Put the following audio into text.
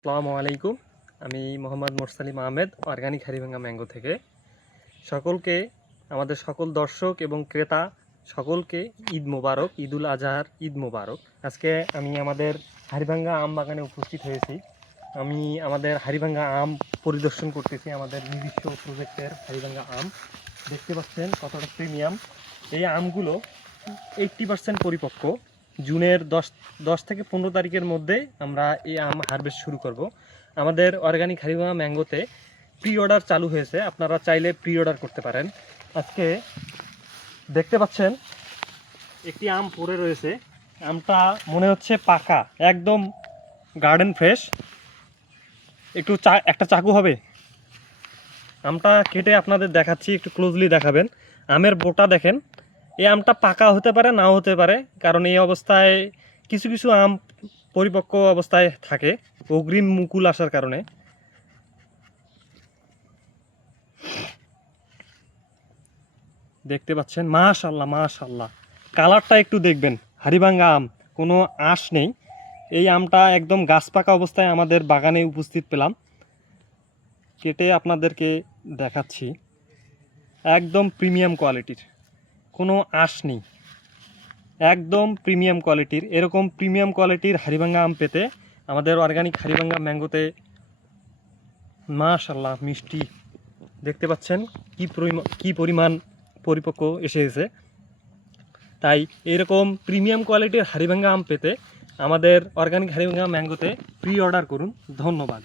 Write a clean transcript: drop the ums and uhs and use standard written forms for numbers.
আসসালামু আলাইকুম। আমি মোহাম্মদ মোরসালিম আহমেদ, অর্গানিক হাড়িভাঙ্গা ম্যাঙ্গো থেকে সকলকে, আমাদের সকল দর্শক এবং ক্রেতা সকলকে ঈদ মোবারক, ঈদুল আজহার ঈদ মোবারক। আজকে আমি আমাদের হাড়িভাঙ্গা আম বাগানে উপস্থিত হয়েছি। আমি আমাদের হাড়িভাঙ্গা আম পরিদর্শন করতেছি। আমাদের নিজস্ব প্রজেক্টের হাড়িভাঙ্গা আম দেখতে পাচ্ছেন কতটা প্রিমিয়াম। এই আমগুলো 80% পরিপক্ক। জুনের 10 থেকে 15 তারিখের মধ্যে আমরা এই আম হারভেস্ট শুরু করব। আমাদের অর্গানিক হাড়িভাঙ্গা ম্যাঙ্গোতে প্রি অর্ডার চালু হয়েছে, আপনারা চাইলে প্রি অর্ডার করতে পারেন। আজকে দেখতে পাচ্ছেন একটি আম পড়ে রয়েছে। আমটা মনে হচ্ছে পাকা, একদম গার্ডেন ফ্রেশ। একটু একটা চাকু হবে, আমটা কেটে আপনাদের দেখাচ্ছি, একটু ক্লোজলি দেখাবেন। আমের বোটা দেখেন। এই আমটা পাকা হতে পারে, নাও হতে পারে, কারণ এই অবস্থায় কিছু কিছু আম পরিপক্ক অবস্থায় থাকে অগ্রিম মুকুল আসার কারণে। দেখতে পাচ্ছেন, মাশাআল্লাহ মাশাআল্লাহ, কালারটা একটু দেখবেন। হাড়িভাঙ্গা আম, কোনো আঁশ নেই। এই আমটা একদম গাছ পাকা অবস্থায় আমাদের বাগানে উপস্থিত পেলাম, কেটে আপনাদেরকে দেখাচ্ছি। একদম প্রিমিয়াম কোয়ালিটির, কোনো আঁশ নেই, একদম প্রিমিয়াম কোয়ালিটির। এরকম প্রিমিয়াম কোয়ালিটির হাড়িভাঙ্গা আম পেতে আমাদের অর্গানিক হাড়িভাঙ্গা ম্যাঙ্গোতে মাশাআল্লাহ মিষ্টি। দেখতে পাচ্ছেন কি পরিমাণ পরিপক্ক এসেছে। তাই এরকম প্রিমিয়াম কোয়ালিটির হাড়িভাঙ্গা আম পেতে আমাদের অর্গানিক হাড়িভাঙ্গা ম্যাঙ্গোতে প্রি অর্ডার করুন। ধন্যবাদ।